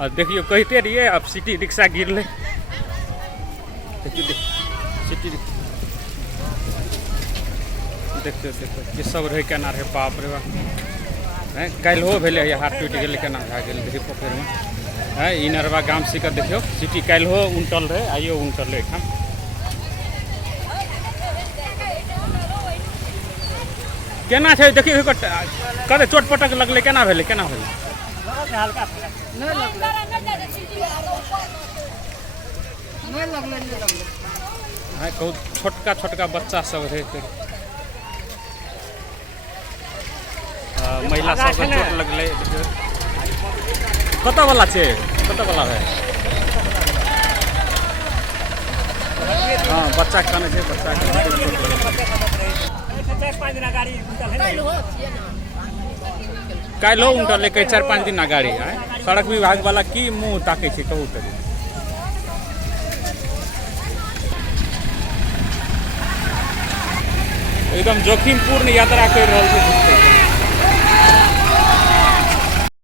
और देखियो कहते रहिए अब सिटी रिक्शा गिरले। देखियो सिटी देखियो देखियो कि सब रहे केना रहे, बाप रे बाप हैं। कल हो भेले हाथ टूट गए केना भए गेल देखियो पोखर में है। ई नरवा गाम सी का देखियो सिटी कल हो उनटल रहे, आइयो उनटल रहे एखन। केना छै देखियो कते चोटपटक लगले, केना भेले केना भेले? हल्का है कहू छोटका छोटका बच्चा सब रहे, महिला सब चोट लगले। कत वाला छे, कत वाला है? हाँ बच्चा काने छे, बच्चा काल्हि उनटल ले 4-5 दिन अगाड़ी है। सड़क विभाग वाला की मुँह ताकै छै कहू तरी। एकदम जोखिमपूर्ण यात्रा कर रहल छै।